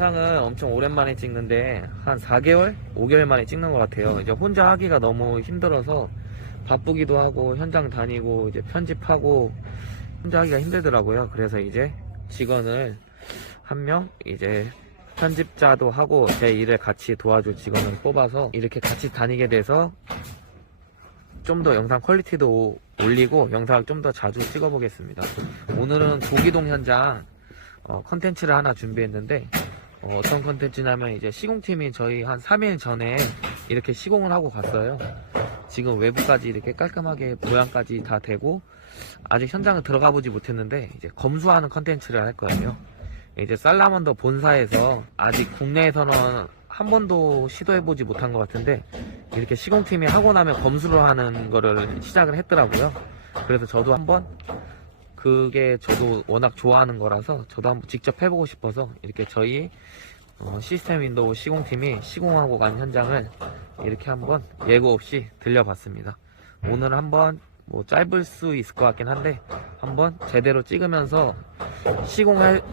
영상은 엄청 오랜만에 찍는데 한 4개월? 5개월 만에 찍는 것 같아요. 이제 혼자 하기가 너무 힘들어서 바쁘기도 하고 현장 다니고 이제 편집하고 혼자 하기가 힘들더라고요. 그래서 이제 직원을 한 명 이제 편집자도 하고 제 일을 같이 도와줄 직원을 뽑아서 이렇게 같이 다니게 돼서 좀 더 영상 퀄리티도 올리고 영상을 좀 더 자주 찍어 보겠습니다. 오늘은 도기동 현장 컨텐츠를 하나 준비했는데 어떤 컨텐츠냐면 이제 시공팀이 저희 한 3일 전에 이렇게 시공을 하고 갔어요. 지금 외부까지 이렇게 깔끔하게 모양까지 다 되고 아직 현장을 들어가 보지 못했는데 이제 검수하는 컨텐츠를 할 거예요. 이제 살라만더 본사에서 아직 국내에서는 한 번도 시도해보지 못한 것 같은데 이렇게 시공팀이 하고 나면 검수를 하는 거를 시작을 했더라고요. 그래서 저도 한번 그게 저도 워낙 좋아하는 거라서 저도 한번 직접 해보고 싶어서 이렇게 저희 시스템 윈도우 시공팀이 시공하고 간 현장을 이렇게 한번 예고 없이 들려봤습니다. 오늘 한번 뭐 짧을 수 있을 것 같긴 한데 한번 제대로 찍으면서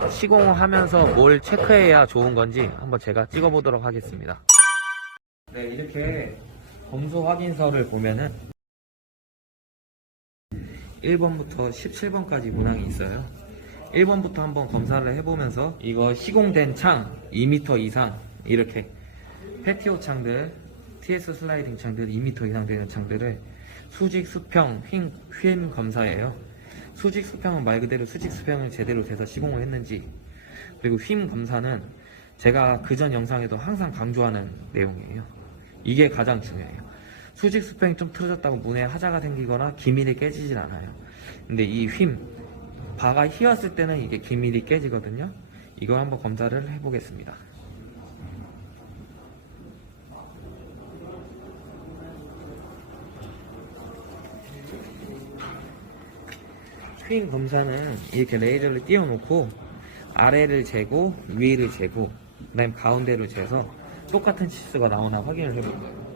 시공하면서 뭘 체크해야 좋은 건지 한번 제가 찍어보도록 하겠습니다. 네, 이렇게 검수 확인서를 보면은 1번부터 17번까지 문항이 있어요. 1번부터 한번 검사를 해보면서 이거 시공된 창 2m 이상 이렇게 패티오 창들, TS 슬라이딩 창들 2m 이상 되는 창들을 수직 수평 휨 검사예요. 수직 수평은 말 그대로 수직 수평을 제대로 돼서 시공을 했는지, 그리고 휨 검사는 제가 그전 영상에도 항상 강조하는 내용이에요. 이게 가장 중요해요. 수직 수평이 좀 틀어졌다고 문에 하자가 생기거나 기밀이 깨지질 않아요. 근데 이 휨 바가 휘었을 때는 이게 기밀이 깨지거든요. 이거 한번 검사를 해보겠습니다. 휨 검사는 이렇게 레이저를 띄워놓고 아래를 재고 위를 재고 그 다음에 가운데를 재서 똑같은 치수가 나오나 확인을 해볼 거예요.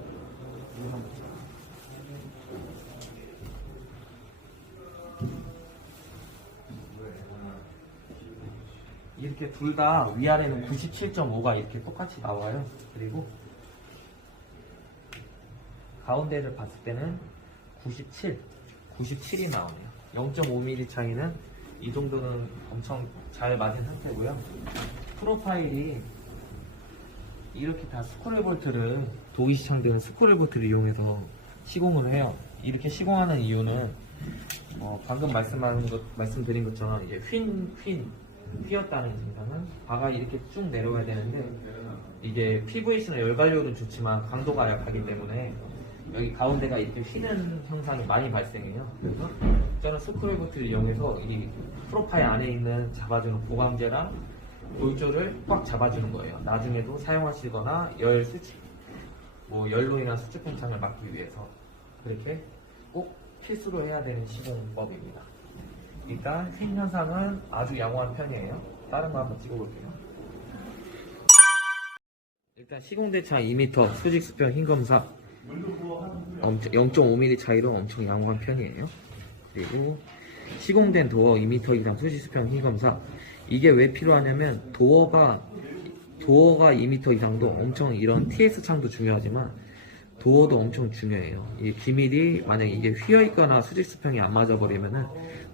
이렇게 둘 다 위아래는 97.5가 이렇게 똑같이 나와요. 그리고 가운데를 봤을 때는 97이 나오네요. 0.5mm 차이는 이 정도는 엄청 잘 맞은 상태고요. 프로파일이 이렇게 다 스크롤볼트를 도기시창들은 스크롤볼트를 이용해서 시공을 해요. 이렇게 시공하는 이유는 방금 말씀드린 것처럼 이제 휘었다는 증상은 바가 이렇게 쭉 내려가야 되는데 이게 PVC는 열관료는 좋지만 강도가 약하기 때문에 여기 가운데가 이렇게 휘는 현상이 많이 발생해요. 그래서 저는 스크롤볼트를 이용해서 이 프로파일 안에 있는 잡아주는 보강제랑 골조를 꽉 잡아주는 거예요. 나중에도 사용하시거나 열로 인한 수축 팽창을 막기 위해서 그렇게 꼭 필수로 해야 되는 시공법입니다. 일단 휨 현상은 아주 양호한 편이에요. 다른 거 한번 찍어볼게요. 일단 시공대차 2m 수직 수평 휨 검사 0.5mm 차이로 엄청 양호한 편이에요. 그리고 시공된 도어 2m 이상 수직 수평 휨 검사 이게 왜 필요하냐면 도어가 2m 이상도 엄청 이런 TS 창도 중요하지만 도어도 엄청 중요해요. 이 기밀이 만약에 이게 휘어있거나 수직 수평이 안 맞아버리면은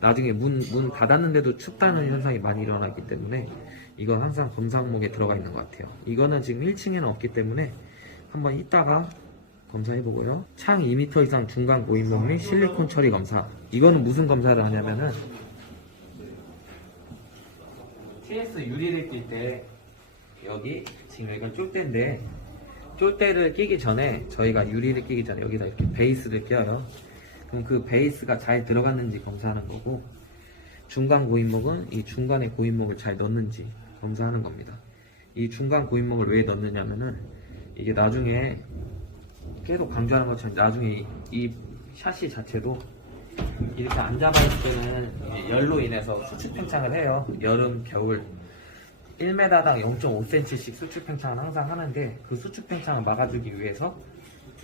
나중에 문 닫았는데도 춥다는 현상이 많이 일어나기 때문에 이건 항상 검사 항목에 들어가 있는 것 같아요. 이거는 지금 1층에는 없기 때문에 한번 이따가 검사해보고요. 창 2m 이상 중간 고인목 및 실리콘 처리 검사. 이거는 무슨 검사를 하냐면은 TS 유리를 낄 때 여기 지금 여기가 쫄대인데 쫄대를 끼기 전에 저희가 유리를 끼기 전에 여기다 이렇게 베이스를 껴요. 그럼 그 베이스가 잘 들어갔는지 검사하는 거고 중간 고인목은 이 중간에 고인목을 잘 넣는지 검사하는 겁니다. 이 중간 고인목을 왜 넣느냐면은 이게 나중에 계속 강조하는 것처럼 나중에 이 샤시 자체도 이렇게 안 잡아있을 때는 이제 열로 인해서 수축 팽창을 해요. 여름, 겨울 1m당 0.5cm씩 수축 팽창을 항상 하는데 그 수축 팽창을 막아주기 위해서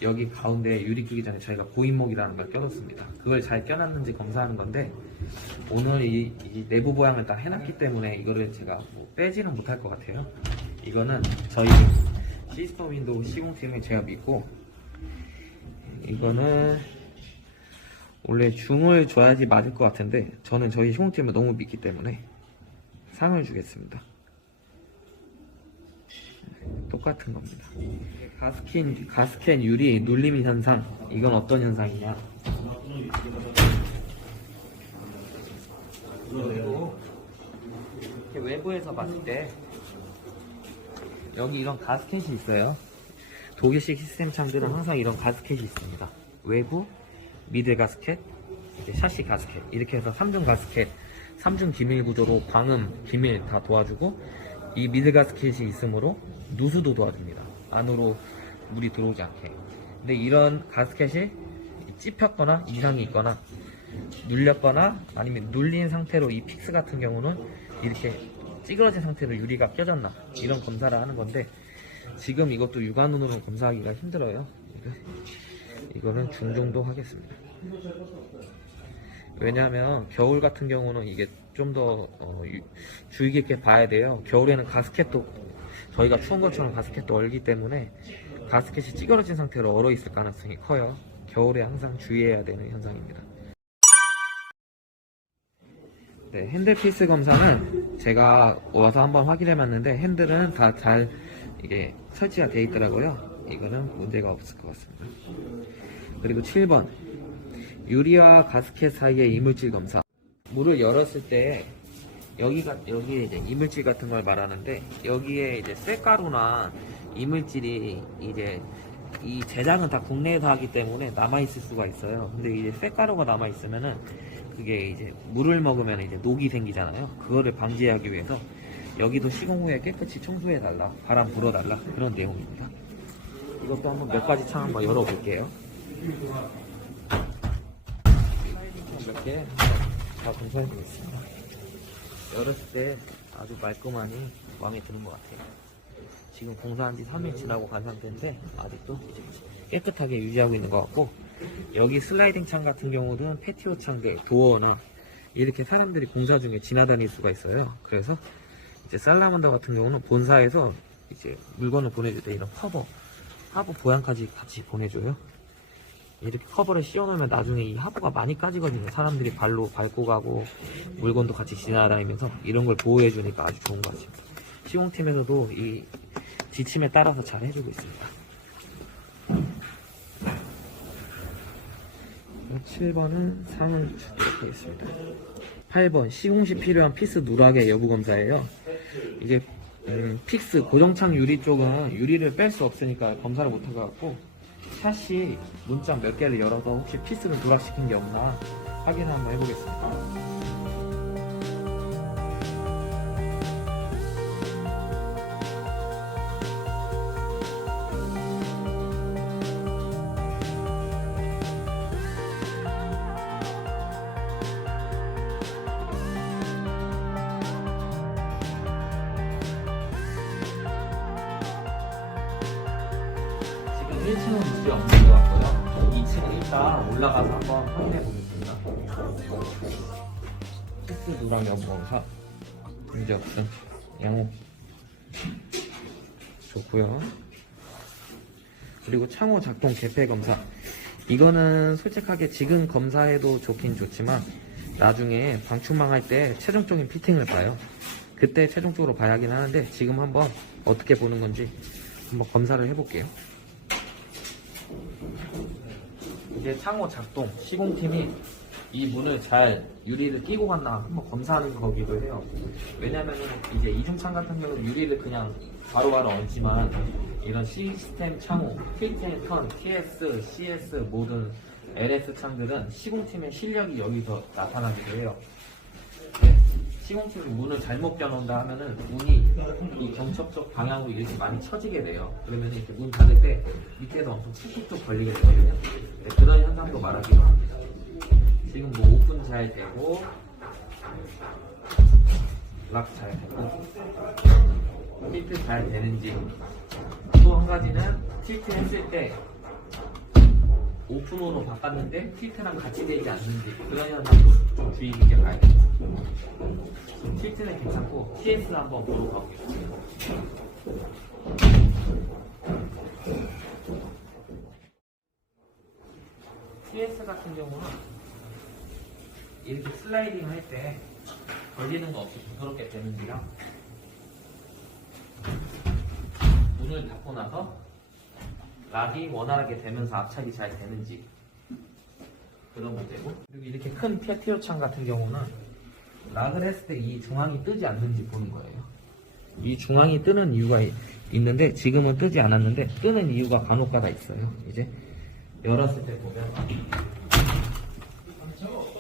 여기 가운데 유리 끼기 전에 저희가 고인목이라는 걸 껴뒀습니다. 그걸 잘 껴놨는지 검사하는 건데 오늘 이 내부 보양을 다 해놨기 때문에 이거를 제가 빼지는 못할 것 같아요. 이거는 저희 시스템 윈도우 시공팀을 제가 믿고, 이거는 원래 중을 줘야지 맞을 것 같은데 저는 저희 시공팀을 너무 믿기 때문에 상을 주겠습니다. 똑같은 겁니다. 가스캔 유리 눌림 현상, 이건 어떤 현상이냐, 이렇게 외부에서 봤을 때 여기 이런 가스켓이 있어요. 독일식 시스템 창들은 항상 이런 가스켓이 있습니다. 외부, 미드 가스켓, 이제 샤시 가스켓, 이렇게 해서 3중 가스켓, 3중 기밀 구조로 광음, 기밀 다 도와주고, 이 미드 가스켓이 있으므로 누수도 도와줍니다. 안으로 물이 들어오지 않게. 근데 이런 가스켓이 찝혔거나 이상이 있거나 눌렸거나 아니면 눌린 상태로, 이 픽스 같은 경우는 이렇게 찌그러진 상태로 유리가 껴졌나, 이런 검사를 하는 건데, 지금 이것도 육안으로는 검사하기가 힘들어요. 이거는 중정도 하겠습니다. 왜냐하면 겨울 같은 경우는 이게 좀 더 주의 깊게 봐야 돼요. 겨울에는 가스켓도, 저희가 추운 것처럼 가스켓도 얼기 때문에 가스켓이 찌그러진 상태로 얼어 있을 가능성이 커요. 겨울에 항상 주의해야 되는 현상입니다. 네, 핸들 피스 검사는 제가 와서 한번 확인해 봤는데 핸들은 다 잘 이게 설치가 되어 있더라고요. 이거는 문제가 없을 것 같습니다. 그리고 7번, 유리와 가스켓 사이의 이물질 검사. 물을 열었을 때 여기에 이제 이물질 같은 걸 말하는데, 여기에 이제 쇳가루나 이물질이 이제 이 제작은 다 국내에서 하기 때문에 남아있을 수가 있어요. 근데 이제 쇳가루가 남아있으면은 그게 이제 물을 먹으면 이제 녹이 생기잖아요. 그거를 방지하기 위해서 여기도 시공 후에 깨끗이 청소해달라, 바람 불어달라, 그런 내용입니다. 이것도 한번 몇 가지 창 한번 열어볼게요. 몇 개 다 검사해보겠습니다. 열었을 때 아주 말끔하니 마음에 드는 것 같아요. 지금 공사한 지 3일 지나고 간 상태인데 아직도 깨끗하게 유지하고 있는 것 같고, 여기 슬라이딩 창 같은 경우는 패티오 창들, 도어나 이렇게 사람들이 공사 중에 지나다닐 수가 있어요. 그래서 이제 살라만더 같은 경우는 본사에서 이제 물건을 보내줄 때 이런 커버, 하부 보양까지 같이 보내줘요. 이렇게 커버를 씌워놓으면 나중에 이 하부가 많이 까지거든요. 사람들이 발로 밟고 가고 물건도 같이 지나다니면서 이런 걸 보호해주니까 아주 좋은 것 같습니다. 시공팀에서도 이 지침에 따라서 잘 해주고 있습니다. 7번은 상을 주도록 하겠습니다. 8번, 시공 시 필요한 피스 누락의 여부 검사예요. 이게 픽스 고정창 유리 쪽은 유리를 뺄 수 없으니까 검사를 못 해갖고, 샷시 문짝 몇 개를 열어서 혹시 피스를 누락시킨 게 없나 확인을 한번 해보겠습니다. 지금 1층은 문제 없는 것 같고요. 2층은 일단 올라가서 한번 확인해 보겠습니다. 피스 누락 여부 검사 문제 없음, 양호 좋고요. 그리고 창호 작동 개폐 검사, 이거는 솔직하게 지금 검사해도 좋긴 좋지만 나중에 방충망 할 때 최종적인 피팅을 봐요. 그때 최종적으로 봐야 하긴 하는데 지금 한번 어떻게 보는 건지 한번 검사를 해볼게요. 이제 창호 작동, 시공팀이 이 문을 잘 유리를 끼고 갔나 한번 검사하는 거기도 해요. 왜냐면은 이제 이중창 같은 경우는 유리를 그냥 바로바로 얹지만 이런 시스템 창호, 틸트 턴, TS, CS 모든 LS 창들은 시공팀의 실력이 여기서 나타나기도 해요. 시공팀이 문을 잘못 껴놓는다 하면은 문이 이 경첩적 방향으로 이렇게 많이 처지게 돼요. 그러면 이렇게 문 닫을 때 밑에서 엄청 툭툭툭 걸리게 되거든요. 네, 그런 현상도 말하기도 합니다. 지금 뭐 오픈 잘 되고 락 잘 되고 틸트 잘 되는지, 또 한 가지는 틸트 했을 때 오픈으로 바꿨는데 틸트랑 같이 되지 않는지, 그런 현상도 좀 주의 깊게 봐야 돼요. 틸트는 괜찮고 TS 한번 보러 가보겠습니다. PS 같은 경우는 이렇게 슬라이딩 할 때 걸리는 거 없이 부드럽게 되는지랑 문을 닫고 나서 락이 원활하게 되면서 압착이 잘 되는지 그런 문제고, 그리고 이렇게 큰 패티오 창 같은 경우는 락을 했을 때 이 중앙이 뜨지 않는지 보는 거예요. 이 중앙이 뜨는 이유가 있는데 지금은 뜨지 않았는데 뜨는 이유가 간혹가다 있어요. 이제 열었을 때 보면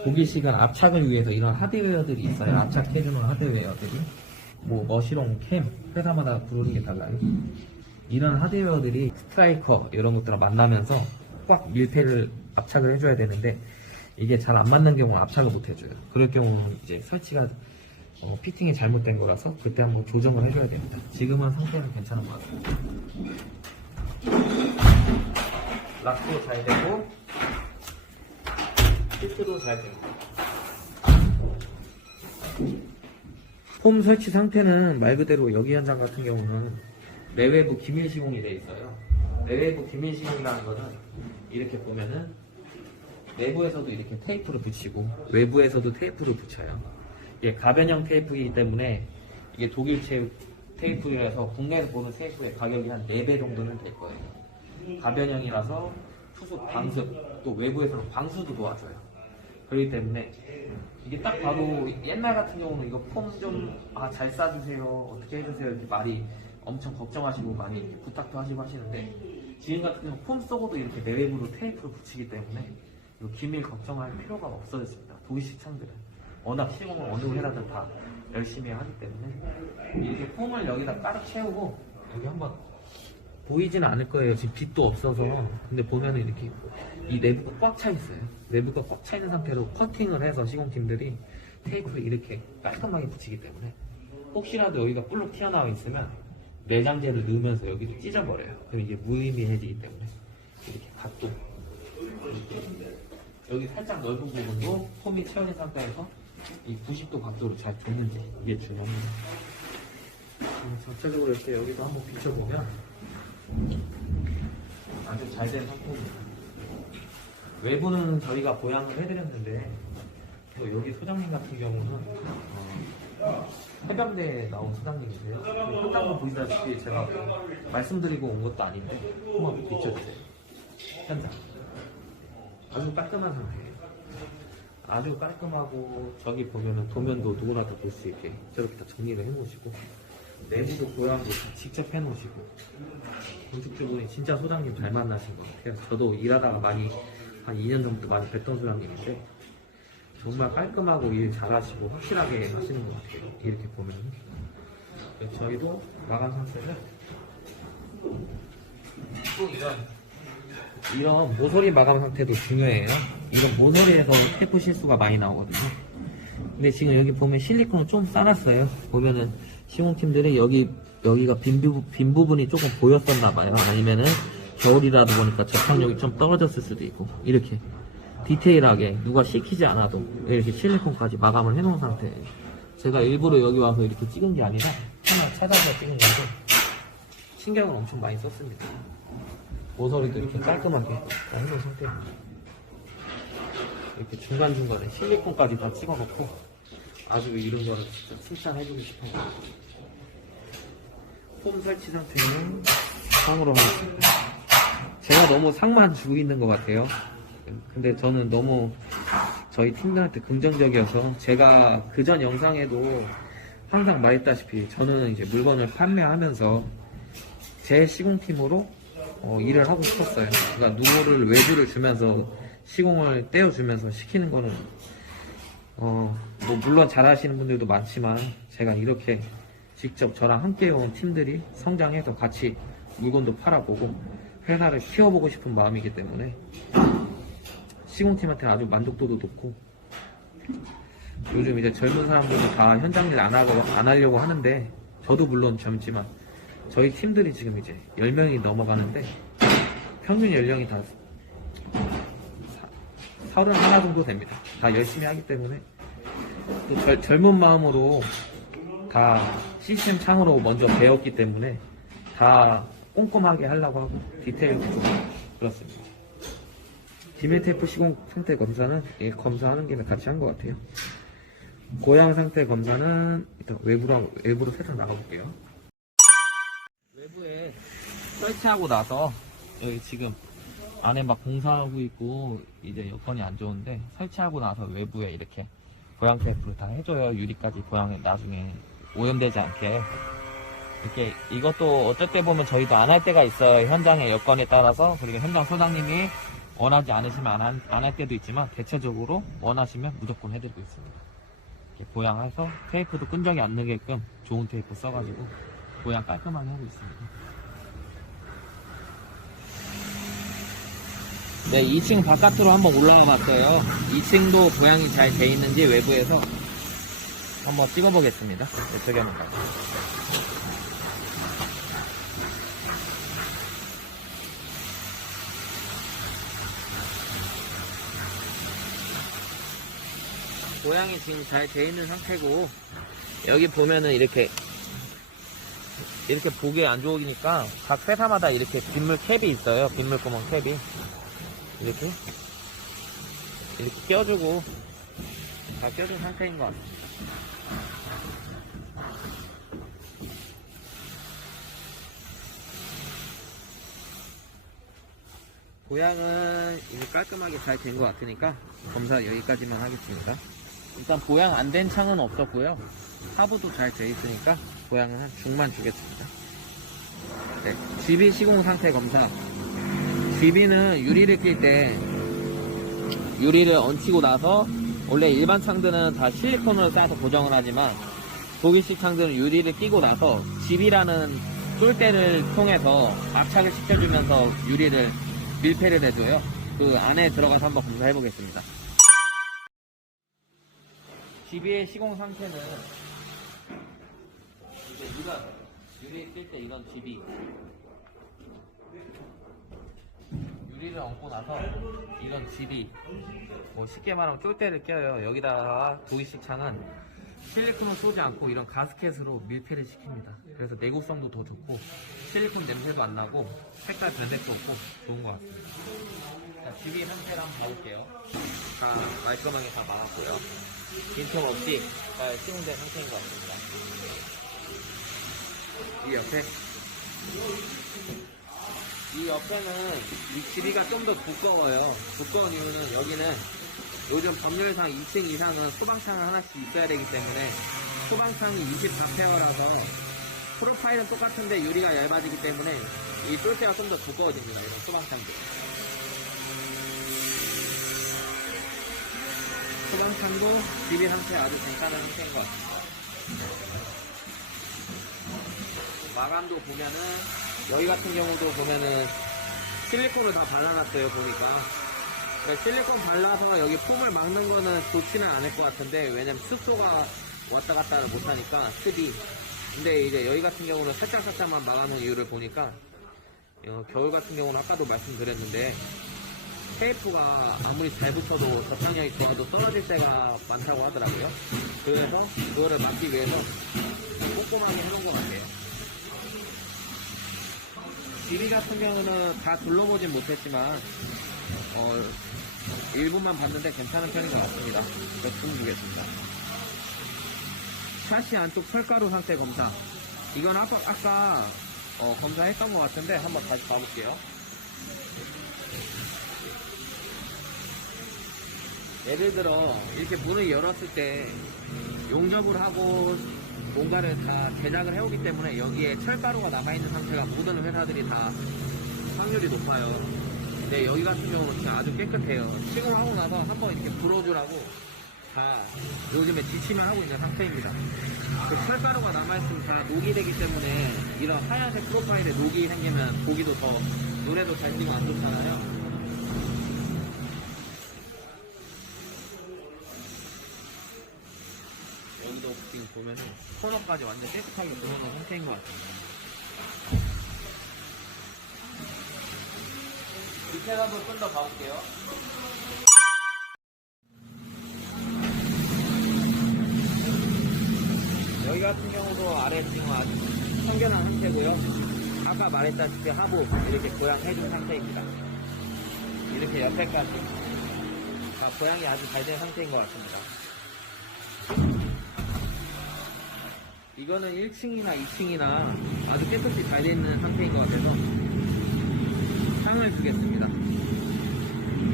보기식은 압착을 위해서 이런 하드웨어들이 있어요. 압착해주는 하드웨어들이 뭐 머시롱, 캠 회사마다 부르는 게 달라요. 이런 하드웨어들이 스트라이커 이런 것들랑 만나면서 꽉 밀폐를 압착을 해줘야 되는데 이게 잘 안 맞는 경우는 압착을 못 해줘요. 그럴 경우는 이제 설치가 피팅이 잘못된 거라서 그때 한번 조정을 해줘야 됩니다. 지금은 상태는 괜찮은 것 같아요. 락도 잘 되고 피트도 잘 됩니다. 폼 설치 상태는 말 그대로 여기 현장 같은 경우는 내외부 기밀 시공이 되어 있어요. 내외부 기밀 시공이라는 거는 이렇게 보면은 내부에서도 이렇게 테이프를 붙이고 외부에서도 테이프를 붙여요. 이게 가변형 테이프이기 때문에 이게 독일 테이프라서 국내에서 보는 테이프의 가격이 한 4배 정도는 될 거예요. 가변형이라서 투숙, 방습, 또 외부에서는 방수도 도와줘요. 그렇기 때문에 이게 딱 봐도 옛날 같은 경우는 이거 폼 좀 잘 싸주세요, 어떻게 해주세요 이렇게 말이 엄청 걱정하시고 많이 이렇게 부탁도 하시고 하시는데 지금 같은 경우 폼 쏘고도 이렇게 내외부로 테이프를 붙이기 때문에 기밀 걱정할 필요가 없어졌습니다. 도시식 창들은 워낙 시공을 어느 회사든 다 열심히 하기 때문에 이렇게 폼을 여기다 가득 채우고 여기 한번 보이지는 않을 거예요. 지금 빛도 없어서. 근데 보면은 이렇게 이 내부가 꽉 차 있어요. 내부가 꽉 차 있는 상태로 커팅을 해서 시공팀들이 테이프를 이렇게 깔끔하게 붙이기 때문에 혹시라도 여기가 볼록 튀어나와 있으면 내장재를 넣으면서 여기도 찢어버려요. 그럼 이게 무의미해지기 때문에 이렇게 각도 여기 살짝 넓은 부분도 폼이 채워진 상태에서 이 90도 각도로 잘 줬는지 이게 중요합니다. 전체적으로 이렇게 여기도 한번 비춰보면 아주 잘 된 상품입니다. 외부는 저희가 보양을 해드렸는데 또 여기 소장님 같은 경우는 해병대에 나온 소장님이세요. 현장도 보시다시피 제가 말씀드리고 온 것도 아닌데 한번 비춰주세요. 현장 아주 깔끔한 상태예요. 아주 깔끔하고 저기 보면은 도면도 누구나 다 볼 수 있게 저렇게 다 정리를 해놓으시고 내부도 보양도 직접 해놓으시고 건축주분이 진짜 소장님 잘 만나신 것 같아요. 저도 일하다가 많이 한 2년 정도 많이 뵀던 소장님인데 정말 깔끔하고 일 잘하시고 확실하게 하시는 것 같아요. 이렇게 보면은 저희도 마감 상태는 또 이런 모서리 마감 상태도 중요해요. 이런 모서리에서 테이프 실수가 많이 나오거든요. 근데 지금 여기 보면 실리콘을 좀 싸놨어요. 보면은 시공팀들이 여기가 빈 부분이 조금 보였었나봐요. 아니면은 겨울이라도 보니까 접착력이 좀 떨어졌을 수도 있고 이렇게 디테일하게 누가 시키지 않아도 이렇게 실리콘까지 마감을 해놓은 상태예요. 제가 일부러 여기 와서 이렇게 찍은 게 아니라 하나 찾아서 찍은 건데 신경을 엄청 많이 썼습니다. 모서리도 이렇게 깔끔하게 해놓은 상태입니다. 이렇게 중간중간에 실리콘까지 다 찍어놓고 아주 이런 거를 진짜 칭찬해주고 싶어요. 폼 설치 상태는 상으로 하겠습니다. 제가 너무 상만 주고 있는 것 같아요. 근데 저는 너무 저희 팀들한테 긍정적이어서 제가 그전 영상에도 항상 말했다시피 저는 이제 물건을 판매하면서 제 시공팀으로 일을 하고 싶었어요. 그러니까 누구를 외주를 주면서 시공을 떼어주면서 시키는 거는 뭐 물론 잘하시는 분들도 많지만 제가 이렇게 직접 저랑 함께 온 팀들이 성장해서 같이 물건도 팔아보고 회사를 키워보고 싶은 마음이기 때문에 시공팀한테 아주 만족도도 높고 요즘 이제 젊은 사람들은 다 현장 일 안 하려고 하는데 저도 물론 젊지만 저희 팀들이 지금 이제 10명이 넘어가는데 평균 연령이 다 31 정도 됩니다. 다 열심히 하기 때문에 또 젊은 마음으로 다 시스템 창으로 먼저 배웠기 때문에 다 꼼꼼하게 하려고 하고 디테일도 좀 그렇습니다. 디메테프 시공 상태 검사는 검사하는 김에 같이 한 것 같아요. 고양 상태 검사는 일단 외부로 살짝 나가볼게요. 외부에 설치하고 나서 여기 지금 안에 막 공사하고 있고 이제 여건이 안 좋은데 설치하고 나서 외부에 이렇게 보양 테이프를 다 해줘요. 유리까지 보양에 나중에 오염되지 않게. 이렇게 이것도 어쩔 때 보면 저희도 안 할 때가 있어요. 현장의 여건에 따라서. 그리고 현장 소장님이 원하지 않으시면 안 할 때도 있지만 대체적으로 원하시면 무조건 해드리고 있습니다. 이렇게 보양해서 테이프도 끈적이 안 나게끔 좋은 테이프 써가지고 보양 깔끔하게 하고 있습니다. 네, 2층 바깥으로 한번 올라가 봤어요. 2층도 보양이 잘 돼 있는지 외부에서 한번 찍어 보겠습니다. 이쪽에 한번 가요. 보양이 지금 잘 돼 있는 상태고, 여기 보면은 이렇게 보기에 안 좋으니까 각 회사마다 이렇게 빗물 캡이 있어요. 빗물 구멍 캡이 이렇게 껴주고 다 껴준 상태인 것 같아요. 보양은 이제 깔끔하게 잘 된 것 같으니까 검사 여기까지만 하겠습니다. 일단 보양 안 된 창은 없었고요. 하부도 잘 돼 있으니까 보양은 한 중만 주겠습니다. 네, GB 시공 상태 검사. GB는 유리를 낄 때 유리를 얹히고 나서 원래 일반 창들은 다 실리콘으로 싸서 고정을 하지만 독일식 창들은 유리를 끼고 나서 GB라는 쫄대를 통해서 압착을 시켜주면서 유리를 밀폐를 해줘요. 그 안에 들어가서 한번 검사해 보겠습니다. GB의 시공 상태는 이건 유리에 낄 때 이건 GB 유리를 얹고 나서 이건 GB 뭐 쉽게 말하면 쫄대를 껴요. 여기다가 독일식 창은 실리콘을 쏘지 않고 이런 가스켓으로 밀폐를 시킵니다. 그래서 내구성도 더 좋고 실리콘 냄새도 안 나고 색깔 변색도 없고 좋은 것 같습니다. 자, GB 상태를 한번 봐볼게요. 다 말끔하게 다 막았고요. 빈틈 없이 잘 시공된 상태인 것 같습니다. 이 옆에는 이 GB가 좀 더 두꺼워요. 두꺼운 이유는 여기는 요즘 법률상 2층 이상은 소방창이 하나씩 있어야 되기 때문에 소방창이 24페어라서 프로파일은 똑같은데 유리가 얇아지기 때문에 이 쫄대가 좀 더 두꺼워집니다. 이런 소방창도. 소방창도 GB 상태 아주 괜찮은 상태인 것 같습니다. 마감도 보면은 여기 같은 경우도 보면은 실리콘을 다 발라놨어요. 보니까 실리콘 발라서 여기 폼을 막는 거는 좋지는 않을 것 같은데, 왜냐면 습도가 왔다 갔다를 못하니까 습이. 근데 이제 여기 같은 경우는 살짝만 막아놓은 이유를 보니까 겨울 같은 경우는 아까도 말씀드렸는데 테이프가 아무리 잘 붙여도 접착력이 적어도 떨어질 때가 많다고 하더라고요. 그래서 그거를 막기 위해서 꼼꼼하게 해놓은 것 같아요. GB 같은 경우는 다 둘러보진 못했지만 일부만 봤는데 괜찮은 편인 것 같습니다. 몇 분 주겠습니다. 샤시 안쪽 철가루 상태 검사. 이건 아까 검사했던 것 같은데 한번 다시 봐볼게요. 예를 들어 이렇게 문을 열었을 때 용접을 하고 뭔가를 다 제작을 해오기 때문에 여기에 철가루가 남아있는 상태가 모든 회사들이 다 확률이 높아요. 근데 여기 같은 경우는 그냥 아주 깨끗해요. 시공하고 나서 한번 이렇게 불어주라고 다 요즘에 지치만 하고 있는 상태입니다. 그 철가루가 남아있으면 다 녹이 되기 때문에 이런 하얀색 프로파일에 녹이 생기면 보기도 더 눈에도 잘 띄고 안 좋잖아요. 여기도 지금 보면은 코너까지 완전 깨끗하게 보여놓은 상태인 것 같습니다. 밑에 한번 좀 더 봐볼게요. 여기 같은 경우도 아래 지금 아주 청결한 상태고요. 아까 말했다시피 하부 이렇게 교양해준 상태입니다. 이렇게 옆에까지 다 교양이 아주 잘 된 상태인 것 같습니다. 이거는 1층이나 2층이나 아주 깨끗이 잘 돼 있는 상태인 것 같아서 상을 주겠습니다.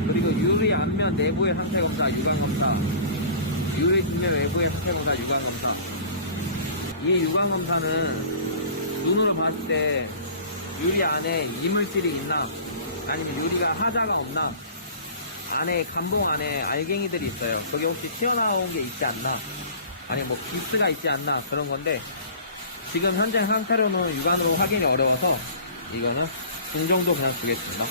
그리고 유리 앞면 내부의 상태 검사, 유관 검사, 유리 뒷면 외부의 상태 검사, 유관 검사. 이 유관 검사는 눈으로 봤을 때 유리 안에 이물질이 있나, 아니면 유리가 하자가 없나, 안에 감봉 안에 알갱이들이 있어요. 거기 혹시 튀어나온 게 있지 않나, 아니면 뭐 기스가 있지 않나, 그런 건데 지금 현재 상태로는 육안으로 확인이 어려워서 이거는 중정도 그냥 주겠습니다.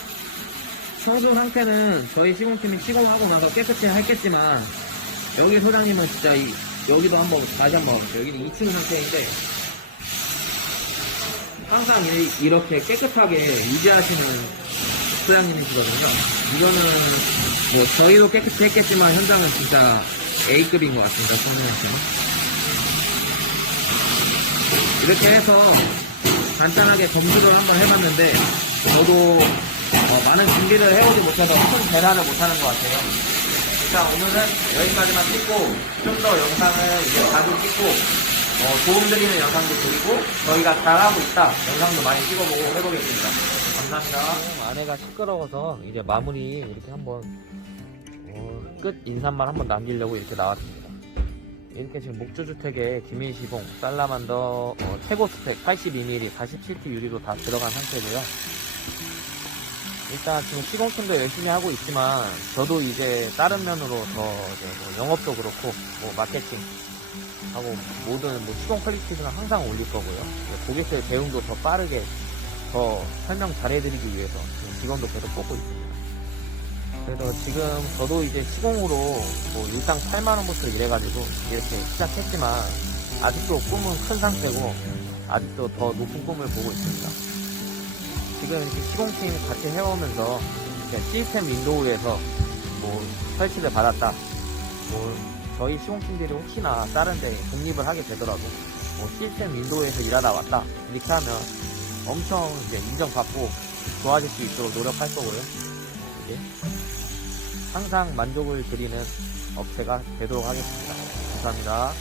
청소 상태는 저희 시공팀이 시공하고 나서 깨끗이 했겠지만 여기 소장님은 진짜 여기도 한번 다시 한번 여기는 2층 상태인데 항상 이렇게 깨끗하게 유지하시는 소장님이시거든요. 이거는 뭐 저희도 깨끗이 했겠지만 현장은 진짜 A급인 것 같습니다. 소장님은 이렇게 해서 간단하게 검수를 한번 해봤는데 저도 많은 준비를 해오지 못해서 큰 계산을 못하는 것 같아요. 자, 오늘은 여기까지만 찍고 좀 더 영상을 이제 자주 찍고 도움드리는 영상도 드리고 저희가 잘하고 있다 영상도 많이 찍어보고 해보겠습니다. 감사합니다. 안에가 시끄러워서 이제 마무리 이렇게 한번 끝 인사말 한번 남기려고 이렇게 나왔습니다. 이렇게 지금 목조주택에 기밀시공 살라만더 최고 스펙 82mm 47T 유리로 다 들어간 상태고요. 일단 지금 시공팀도 열심히 하고 있지만 저도 이제 다른 면으로 더 이제 뭐 영업도 그렇고 뭐 마케팅 하고 모든 뭐 시공 퀄리티는 항상 올릴 거고요. 고객들 대응도 더 빠르게 더 설명 잘해드리기 위해서 지금 직원도 계속 뽑고 있습니다. 그래서 지금 저도 이제 시공으로 뭐 일당 8만원부터 이래가지고 이렇게 시작했지만 아직도 꿈은 큰 상태고 아직도 더 높은 꿈을 보고 있습니다. 지금 이렇게 시공팀 같이 해오면서 시스템 윈도우에서 뭐 설치를 받았다. 뭐 저희 시공팀들이 혹시나 다른데 독립을 하게 되더라도 뭐 시스템 윈도우에서 일하다 왔다 이렇게 하면 엄청 이제 인정받고 좋아질 수 있도록 노력할 거고요. 이제 항상 만족을 드리는 업체가 되도록 하겠습니다. 감사합니다.